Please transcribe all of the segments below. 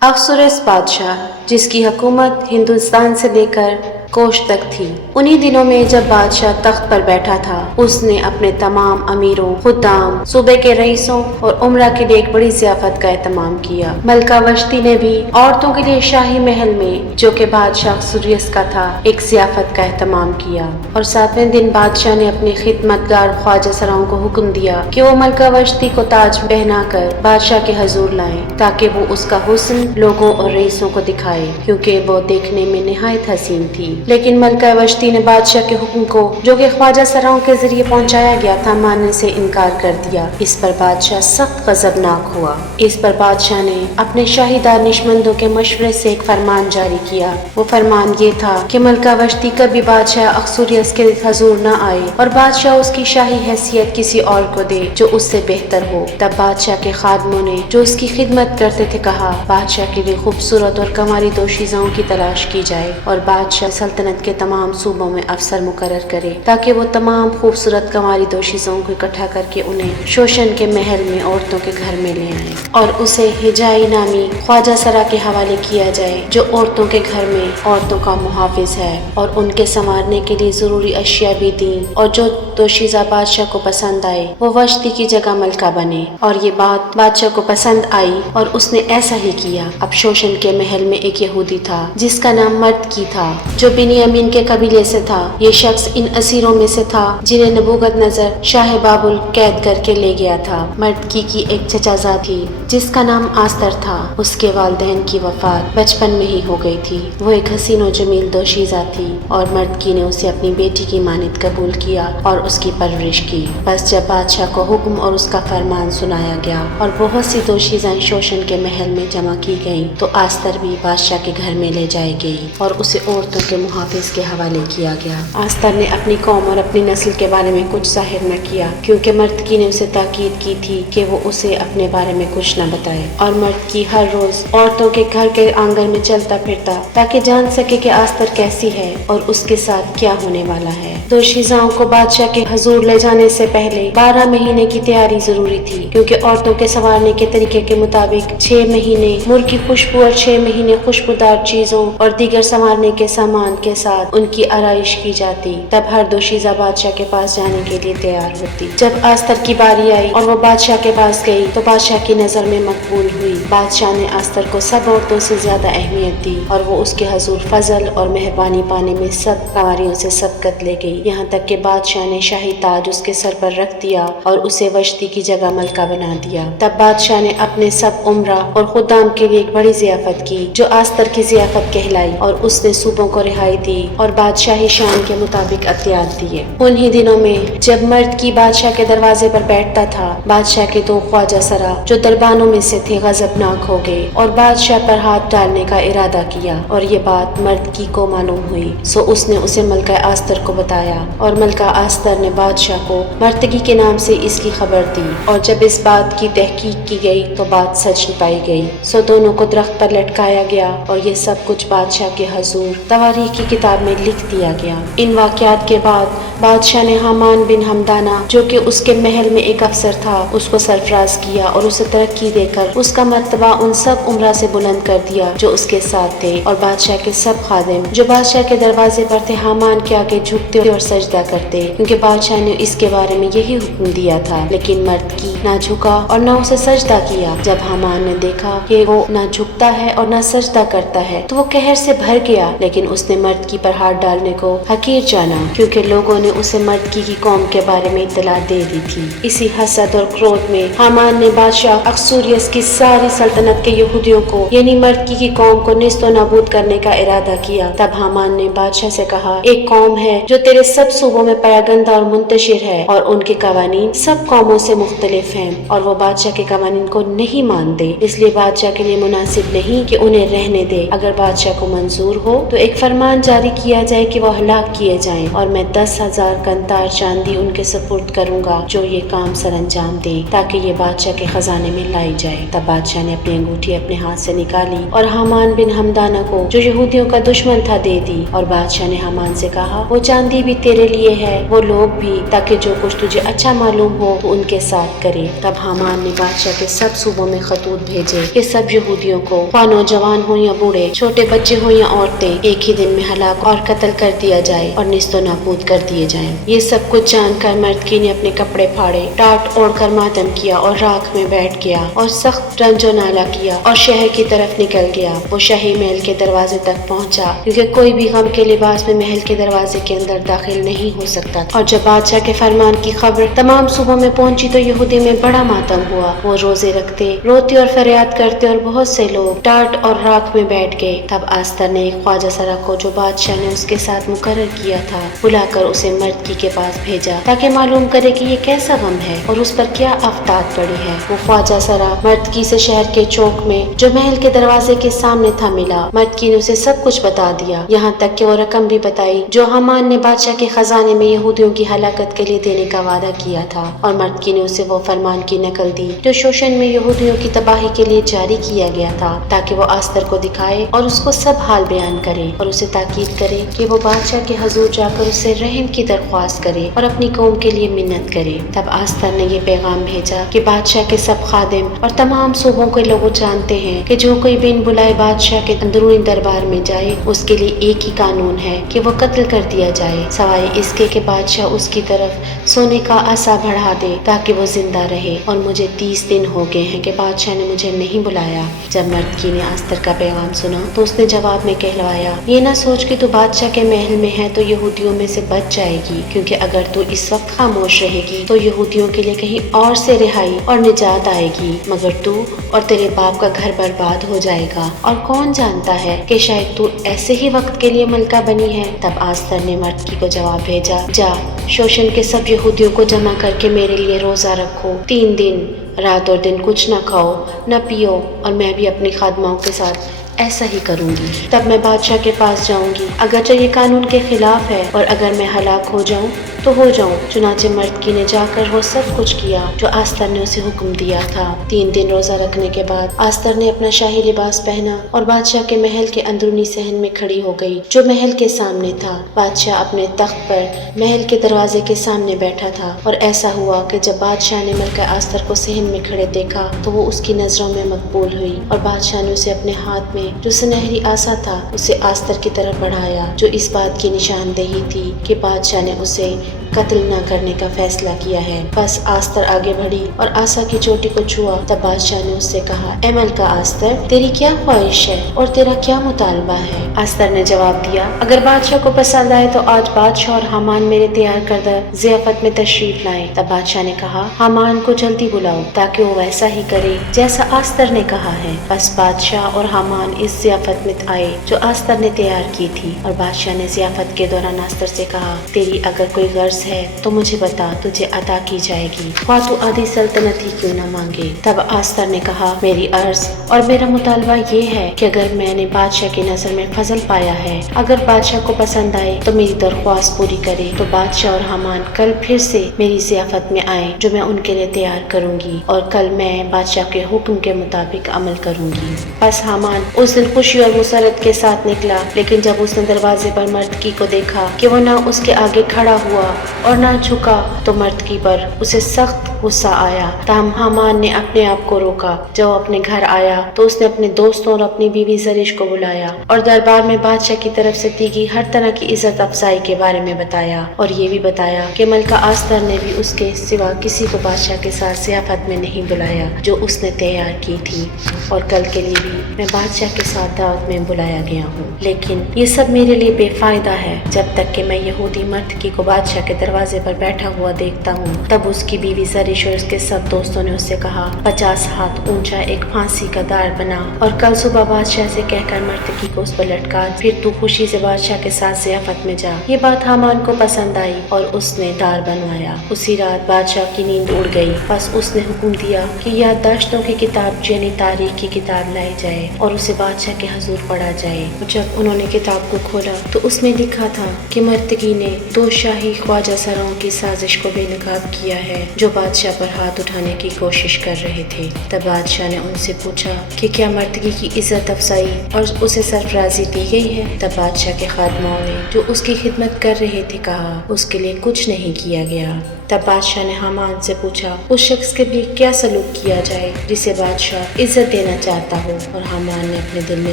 अक्सुरस बादशाह, जिसकी हुकूमत हिंदुस्तान से लेकर कोश तक थी। उन्हीं दिनों में जब बादशाह तख्त पर बैठा था, उसने अपने तमाम अमीरों, खुदाम, सूबे के रईसों और उमरा के लिए एक बड़ी ज़ियाफत का एहतमाम किया। मलका वश्ती ने भी औरतों के लिए शाही महल में, जो कि बादशाह अक्सुरियस का था, एक ज़ियाफत का एहतमाम किया। और 7वें दिन बादशाह ने अपने खिदमतगार ख्वाजा सराओं को हुक्म दिया कि वो मलका वश्ती को ताज पहनाकर बादशाह के हजूर लाएं, ताकि वो उसका हुस्न लोगों और रईसों को दिखाए, क्योंकि वो देखने में निहायत हसीन थी। लेकिन मलका वश्ती ने बादशाह के हुक्म को, जो कि ख्वाजा सराओं के जरिए पहुंचाया गया था, मानने से इनकार कर दिया। इस पर बादशाह सख्त गजबनाक हुआ। इस पर बादशाह ने अपने शाही दानिशमंदों के मशवरे से एक फरमान जारी किया। वो फरमान ये था कि मलका वश्ती कभी बादशाह अक्सुरियस के हजूर न आए और बादशाह उसकी शाही हैसियत किसी और को दे जो उससे बेहतर हो। तब बादशाह के खादमों ने, जो उसकी खिदमत करते थे, कहा बादशाह के लिए खूबसूरत और कमारी दोशीज़ाओं की तलाश की जाए और बादशाह सल्तनत के तमाम सूबों में अफसर मुकर्रर करे, ताकि वो तमाम खूबसूरत कमारी दोशीज़ों को इकट्ठा करके उन्हें शोशन के महल में औरतों के घर में ले आए और उसे हिजाई नामी ख्वाजा सरा के हवाले किया जाए, जो औरतों के घर में औरतों का मुहाफिज है और उनके संवारने के लिए ज़रूरी अशिया भी दी। और जो दोशीज़ा बादशाह को पसंद आए वो वश्ती की जगह मलका बने। और ये बात बादशाह को पसंद आई और उसने ऐसा ही किया। अब शोशन के महल में एक यहूदी था जिसका नाम मर्द की था, जो बिनियामीन के कबीले से था। ये शख्स इन असीरों में से था जिन्हें नबूकदनजर शाह बाबुल कैद करके ले गया था। मर्द की एक चचाज़ाद थी जिसका नाम आस्तर था। उसके वालिदैन की वफात बचपन में ही हो गई थी। वो एक हसीन और जमील दोशीज़ा थी और मर्द की ने उसे अपनी बेटी की मानित कबूल किया और उसकी परवरिश की। बस जब बादशाह को हुक्म और उसका फरमान सुनाया गया और बहुत सी दोशीज़ाएं शोशन के महल में जमा की गईं, तो आस्तर भी बादशाह के घर में ले जाई गई और उसे औरतों के मुहाफिज के हवाले किया गया। आस्तर ने अपनी कौम और अपनी नस्ल के बारे में कुछ जाहिर न किया, क्योंकि मर्द की ने उसे ताकीद की थी कि वो उसे अपने बारे में कुछ न बताए। और मर्द की हर रोज औरतों के घर के आंगन में चलता फिरता ताकि जान सके कि आस्तर कैसी है और उसके साथ क्या होने वाला है। दोशीज़ाओं को बादशाह के हजूर ले जाने से पहले 12 महीने की तैयारी जरूरी थी, क्योंकि औरतों के संवारने के तरीके के मुताबिक 6 महीने मुर्ग की खुशबू और 6 महीने खुशबूदार चीजों और दीगर संवारने के सामान के साथ उनकी आराइश की जाती। तब हर दोशीज़ा बादशाह के पास जाने के लिए तैयार होती। जब आस्तर की बारी आई और वो बादशाह के पास गई तो बादशाह की नजर में मकबूल हुई। बादशाह ने आस्तर को सब औरतों से ज्यादा अहमियत दी और वो उसके हजूर फजल और मेहरबानी पाने में सब कंवारियों से सबकत ले गई। यहाँ तक कि बादशाह ने शाही ताज उसके सर पर रख दिया और उसे वश्ती की जगह मलका बना दिया। तब बादशाह ने अपने सब उमरा और खुदाम के लिए एक बड़ी ज़ियाफत की, जो आस्तर की ज़ियाफत कहलाई, और उसने सूबों को रिहाई दी और बादशाही शान के मुताबिक अतियात दिए। उन्हीं दिनों में जब मर्द की बादशाह के दरवाजे पर बैठता था, बादशाह के 2 ख्वाजा सरा, जो दरबानों में से थे, गजबनाक हो गए और बादशाह पर हाथ डालने का इरादा किया। और ये बात मर्द की को मालूम हुई, सो उसने उसे मलका आस्तर को बताया और मलका आस्तर ने बादशाह को मर्दगी के नाम से इसकी खबर दी। और जब इस बात की तहकीक की गई तो बात सच पाई गई। सो दोनों को दरख्त पर लटकाया गया और ये सब कुछ बादशाह के हजूर तवारीख की किताब में लिख दिया गया। इन वाक़यात के बाद बादशाह ने हामान बिन हमदाना, जो कि उसके महल में एक अफसर था, उसको सरफराज किया और उसे तरक्की देकर उसका मर्तबा उन सब उमरा से बुलंद कर दिया जो उसके साथ थे। और बादशाह के सब खादिम जो बादशाह के दरवाजे पर थे, हामान के आगे झुकते और सजदा करते, क्योंकि बादशाह ने इसके बारे में यही हुक्म दिया था। लेकिन मर्द की ना झुका और ना उसे सजदा किया। जब हामान ने देखा कि वो ना झुकता है और ना सजदा करता है तो वो कहर से भर गया, लेकिन उसने मर्द की पर हाथ डालने को हकीर जाना, क्योंकि लोगों ने उसे मर्द की कौम के बारे में इत्तला दे दी थी। इसी हसद और क्रोध में हामान ने बादशाह अक्सुरियस की सारी सल्तनत के यहूदियों को, यानी मर्द की कौम को निस्तो नाबूद करने का इरादा किया। तब हामान ने बादशाह से कहा, एक कौम है जो तेरे सब सूबों में पैगंदा और मुंतशिर है और उनके कवानीन सब कौमों से मुख्तलिफ हैं और वो बादशाह के कवानीन को नहीं मानते, इसलिए बादशाह के लिए मुनासिब नहीं कि उन्हें रहने दे। अगर बादशाह को मंजूर हो तो एक फरमान فرمان جاری کیا جائے کہ وہ ہلاک کیے جائیں، اور میں 10,000 قنطار چاندی ان کے سپرد کروں گا جو یہ کام سر انجام دے تاکہ یہ بادشاہ کے خزانے میں لائی جائے۔ تب بادشاہ نے اپنی انگوٹھی اپنے ہاتھ سے نکالی اور حامان بن حمدانہ کو جو یہودیوں کا دشمن تھا دے دی، اور بادشاہ نے حامان سے کہا وہ چاندی بھی تیرے لیے ہے، وہ لوگ بھی، تاکہ جو کچھ تجھے اچھا معلوم ہو تو ان کے ساتھ کرے۔ تب حامان نے بادشاہ کے سب صوبوں میں خطوط بھیجے کہ سب یہودیوں کو، خواہ نوجوان ہوں یا بوڑھے، چھوٹے بچے ہوں یا عورتیں، ایک ہی دن میں ہلاک اور قتل کر دیا جائے اور نیست و نابود کر دیے جائیں۔ یہ سب کچھ جان کر مردکی نے اپنے کپڑے پھاڑے، ٹاٹ اوڑھ کر ماتم کیا اور راکھ میں بیٹھ گیا اور سخت رنج و نالہ کیا اور شہر کی طرف نکل گیا۔ وہ شاہی محل کے دروازے تک پہنچا، کیونکہ کوئی بھی غم کے لباس میں محل کے دروازے کے اندر داخل نہیں ہو سکتا تھا۔ اور جب بادشاہ کے فرمان کی خبر تمام صوبوں میں پہنچی تو یہودی میں بڑا ماتم ہوا۔ وہ روزے رکھتے، روتے اور فریاد کرتے، اور بہت سے لوگ ٹاٹ اور راکھ میں بیٹھ گئے۔ تب آستر نے ایک خواجہ سرا کو جو بادشاہ نے اس کے ساتھ مقرر کیا تھا بلا کر اسے مردکی کے پاس بھیجا تاکہ معلوم کرے کہ یہ کیسا غم ہے اور اس پر کیا آفتاب پڑی ہے۔ وہ خواجہ سرا مردکی سے شہر کے چوک میں جو محل کے دروازے کے سامنے تھا ملا۔ مردکی نے اسے سب کچھ بتا دیا، یہاں تک کہ وہ رقم بھی بتائی جو حامان نے بادشاہ کے خزانے میں یہودیوں کی ہلاکت کے لیے دینے کا وعدہ کیا تھا۔ اور مردکی نے اسے وہ فرمان کی نقل دی جو شوشن میں یہودیوں کی تباہی کے لیے جاری کیا گیا تھا، تاکہ وہ آستر کو دکھائے اور اس کو سب حال بیان کرے اور اسے تاکید کرے کہ وہ بادشاہ کے حضور جا کر اس سے رحم کی درخواست کرے اور اپنی قوم کے لیے منت کرے۔ تب آستر نے یہ پیغام بھیجا کہ بادشاہ کے سب خادم اور تمام صوبوں کے لوگ جانتے ہیں کہ جو کوئی بن بلائے بادشاہ کے اندرونی دربار میں جائے اس کے لیے ایک ہی قانون ہے کہ وہ قتل کر دیا جائے، سوائے اس کے کہ بادشاہ اس کی طرف سونے کا عصا بڑھا دے تاکہ وہ زندہ رہے۔ اور مجھے 30 دن ہو گئے ہیں کہ بادشاہ نے مجھے نہیں بلایا۔ جب مردکی نے آستر کا پیغام سنا تو اس نے جواب میں کہلوایا، یہ نہ سوچ کہ تو بادشاہ کے محل میں ہے تو یہودیوں میں سے بچ جائے گی، کیونکہ اگر تو اس وقت خاموش رہے گی تو یہودیوں کے لیے کہیں اور سے رہائی اور نجات آئے گی، مگر تو اور تیرے باپ کا گھر برباد ہو جائے گا، اور کون جانتا ہے کہ شاید تو ایسے ہی وقت کے لیے ملکہ بنی ہے۔ تب آستر نے مردکی کو جواب بھیجا، جا شوشن کے سب یہودیوں کو جمع کر کے میرے لیے روزہ رکھو، 3 دن رات اور دن کچھ نہ کھاؤ نہ پیو، اور میں بھی اپنی خادماؤں کے ساتھ ایسا ہی کروں گی۔ تب میں بادشاہ کے پاس جاؤں گی، اگرچہ یہ قانون کے خلاف ہے، اور اگر میں ہلاک ہو جاؤں تو ہو جاؤں۔ چنانچہ مردکی نے جا کر وہ سب کچھ کیا جو آستر نے اسے حکم دیا تھا۔ 3 دن روزہ رکھنے کے بعد آستر نے اپنا شاہی لباس پہنا اور بادشاہ کے محل کے اندرونی صحن میں کھڑی ہو گئی جو محل کے سامنے تھا۔ بادشاہ اپنے تخت پر محل کے دروازے کے سامنے بیٹھا تھا، اور ایسا ہوا کہ جب بادشاہ نے ملکہ آستر کو صحن میں کھڑے دیکھا تو وہ اس کی نظروں میں مقبول ہوئی، اور بادشاہ نے اسے اپنے ہاتھ میں جو سنہری عصا تھا اسے آستر کی طرف بڑھایا، جو اس بات کی نشاندہی تھی کہ بادشاہ نے اسے قتل نہ کرنے کا فیصلہ کیا ہے۔ بس آستر آگے بڑھی اور عصا کی چوٹی کو چھوا۔ تب بادشاہ نے اس سے کہا، اے ملکہ آستر، تیری کیا خواہش ہے اور تیرا کیا مطالبہ ہے؟ آستر نے جواب دیا، اگر بادشاہ کو پسند آئے تو آج بادشاہ اور حامان میرے تیار کردہ ضیافت میں تشریف لائیں۔ تب بادشاہ نے کہا، حامان کو جلدی بلاؤ تاکہ وہ ویسا ہی کرے جیسا آستر نے کہا ہے۔ بس بادشاہ اور حامان اس ضیافت میں آئے جو آستر نے تیار کی تھی، اور بادشاہ نے ضیافت کے دوران آستر سے کہا، تیری اگر کوئی غرض ہے تو مجھے بتا، تجھے عطا کی جائے گی، خواہ تو آدھی سلطنت ہی کیوں نہ مانگے۔ تب آستر نے کہا، میری عرض اور میرا مطالبہ یہ ہے کہ اگر میں نے بادشاہ کی نظر میں فضل پایا ہے، اگر بادشاہ کو پسند آئے تو میری درخواست پوری کرے، تو بادشاہ اور حامان کل پھر سے میری ضیافت میں آئیں جو میں ان کے لیے تیار کروں گی، اور کل میں بادشاہ کے حکم کے مطابق عمل کروں گی۔ بس حامان اس دن خوشی اور مسرت کے ساتھ نکلا، لیکن جب اس نے دروازے پر مردکی کو دیکھا کہ وہ نہ اس کے آگے کھڑا ہوا اور نہ جھکا تو مردکی پر اسے سخت غصہ آیا۔ تاہم حامان نے اپنے آپ کو روکا۔ جب وہ اپنے گھر آیا تو اس نے اپنے دوستوں اور اپنی بیوی زرش کو بلایا اور دربار میں بادشاہ کی طرف سے دی گئی ہر طرح کی عزت افزائی کے بارے میں بتایا، اور یہ بھی بتایا کہ ملکہ آستر نے بھی اس کے سوا کسی کو بادشاہ کے ساتھ ضیافت میں نہیں بلایا جو اس نے تیار کی تھی، اور کل کے لیے بھی میں بادشاہ کے ساتھ دعوت میں بلایا گیا ہوں، لیکن یہ سب میرے لیے بے فائدہ ہے جب تک کہ میں یہودی مردکی کو بادشاہ کے दरवाजे पर बैठा हुआ देखता हूँ। तब उसकी बीवी सरिश और उसके सब दोस्तों ने उससे कहा, 50 हाथ ऊंचा एक फांसी का दार बना और कल सुबह बादशाह से कहकर मर्तकी को उस पर लटका, फिर तू खुशी से बादशाह के साथ ज़ियाफत में जा। ये बात हामान को पसंद आई और उसने दार बनवाया। उसी रात बादशाह की नींद उड़ गई। बस उसने हुक्म दिया कि याददाश्तों की किताब यानी तारीख की किताब लाई जाए और उसे बादशाह के हुजूर पढ़ा जाए। जब उन्होंने किताब को खोला तो उसमें लिखा था कि मर्तकी ने 2 शाही ख्वाजा सरों की साजिश को बेनकाब किया है जो बादशाह पर हाथ उठाने की कोशिश कर रहे थे। तब बादशाह ने उनसे पूछा कि क्या मर्तकी की इज्जत अफजाई और उसे सरफराजी दी गई है। तब बादशाह के खादमाओं ने जो उसकी खिदमत कर रहे थे कहा, उसके लिए कुछ नहीं किया गया। तब बादशाह ने हामान से पूछा, उस शख्स के लिए क्या सलूक किया जाए जिसे बादशाह इज्जत देना चाहता हो। और हामान ने अपने दिल में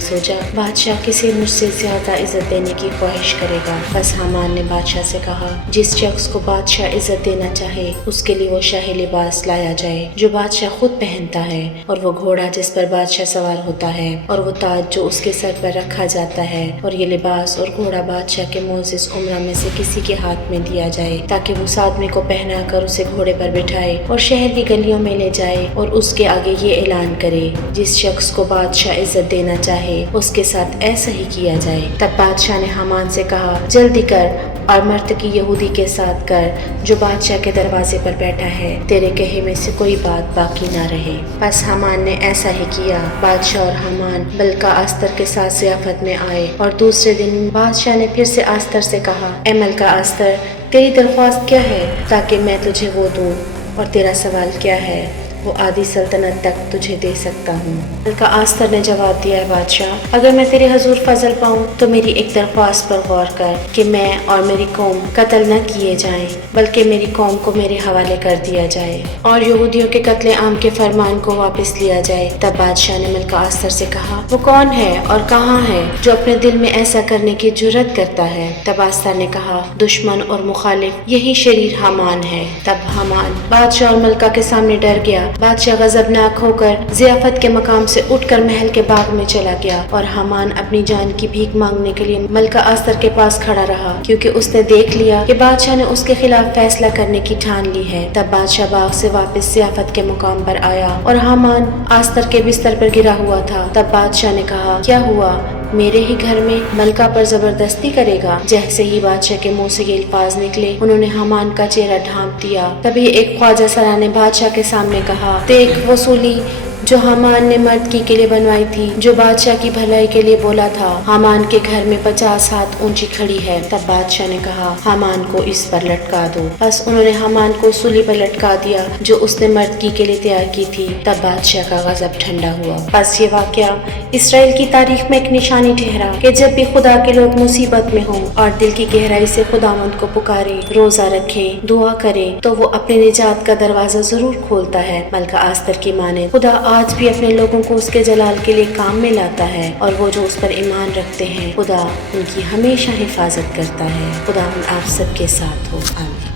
सोचा, बादशाह किसे मुझसे ज्यादा इज्जत देने की ख्वाहिश करेगा। बस हामान ने बादशाह से कहा, जिस शख्स को बादशाह इज्जत देना चाहे उसके लिए वो शाही लिबास लाया जाए जो बादशाह खुद पहनता है, और वो घोड़ा जिस पर बादशाह सवार होता है, और वो ताज जो उसके सर पर रखा जाता है। और ये लिबास और घोड़ा बादशाह के मोअज़्ज़िज़ उमरा में से किसी के हाथ में दिया जाए ताकि वो उस आदमी को कर उसे घोड़े पर बिठाए और शहर की गलियों में ले जाए और उसके आगे ये ऐलान करे, जिस शख्स को बादशाह इज्जत देना चाहे उसके साथ ऐसा ही किया जाए। तब बादशाह ने हामान से कहा, जल्दी कर और मर्तकी यहूदी के साथ कर जो बादशाह के दरवाजे पर बैठा है, तेरे कहे में से कोई बात बाकी ना रहे। बस हामान ने ऐसा ही किया। बादशाह और हामान मलका अस्तर के साथ ज़ियाफत में आए और दूसरे दिन बादशाह ने फिर से अस्तर से कहा, ए मलका अस्तर, तेरी दरख्वास्त क्या है ताकि मैं तुझे वो दूँ, और तेरा सवाल क्या है वो आधी सल्तनत तक तुझे दे सकता हूँ। मलका अस्तर ने जवाब दिया, बादशाह अगर मैं तेरे हुजूर फजल पाऊँ तो मेरी एक दरख्वास्त पर गौर कर कि मैं और मेरी कौम कत्ल न किए जाएं, बल्कि मेरी कौम को मेरे हवाले कर दिया जाए और यहूदियों के कत्ले आम के फरमान को वापस लिया जाए। तब बादशाह ने मलका अस्तर से कहा, वो कौन है और कहाँ है जो अपने दिल में ऐसा करने की जुर्रत करता है। तब अस्तर ने कहा, दुश्मन और मुखालिफ यही शरीर हामान है। तब हामान बादशाह और मलका के सामने डर गया। बादशाह गजबनाक होकर ज़ियाफत के मकाम से उठकर महल के बाग में चला गया और हामान अपनी जान की भीख मांगने के लिए मलका अस्तर के पास खड़ा रहा, क्योंकि उसने देख लिया कि बादशाह ने उसके खिलाफ फैसला करने की ठान ली है। तब बादशाह बाग से वापस ज़ियाफत के मुकाम पर आया और हामान अस्तर के बिस्तर पर गिरा हुआ था। तब बादशाह ने कहा, क्या हुआ, मेरे ही घर में मलका पर जबरदस्ती करेगा। जैसे ही बादशाह के मुंह से ये अल्फाज निकले, उन्होंने हामान का चेहरा ढांप दिया। तभी एक ख्वाजा सरा ने बादशाह के सामने कहा, देख वो सूली जो हामान ने मर्तकी के लिए बनवाई थी, जो बादशाह की भलाई के लिए बोला था, हामान के घर में 50 हाथ ऊंची खड़ी है। तब बादशाह ने कहा, हामान को इस पर लटका दो। बस उन्होंने हामान को सूली पर लटका दिया जो उसने मर्तकी के लिए तैयार की थी। तब बादशाह का गजब ठंडा हुआ। बस ये वाकया इसराइल की तारीख में एक निशानी ठहरा कि जब भी खुदा के लोग मुसीबत में हों और दिल की गहराई से खुदावंद को पुकारे, रोजा रखे, दुआ करे, तो वो अपने निजात का दरवाजा जरूर खोलता है। मलका अस्तर की माने खुदा आज भी अपने लोगों को उसके जलाल के लिए काम में लाता है, और वो जो उस पर ईमान रखते हैं खुदा उनकी हमेशा हिफाजत करता है। खुदा आप सबके साथ हो। आमीन।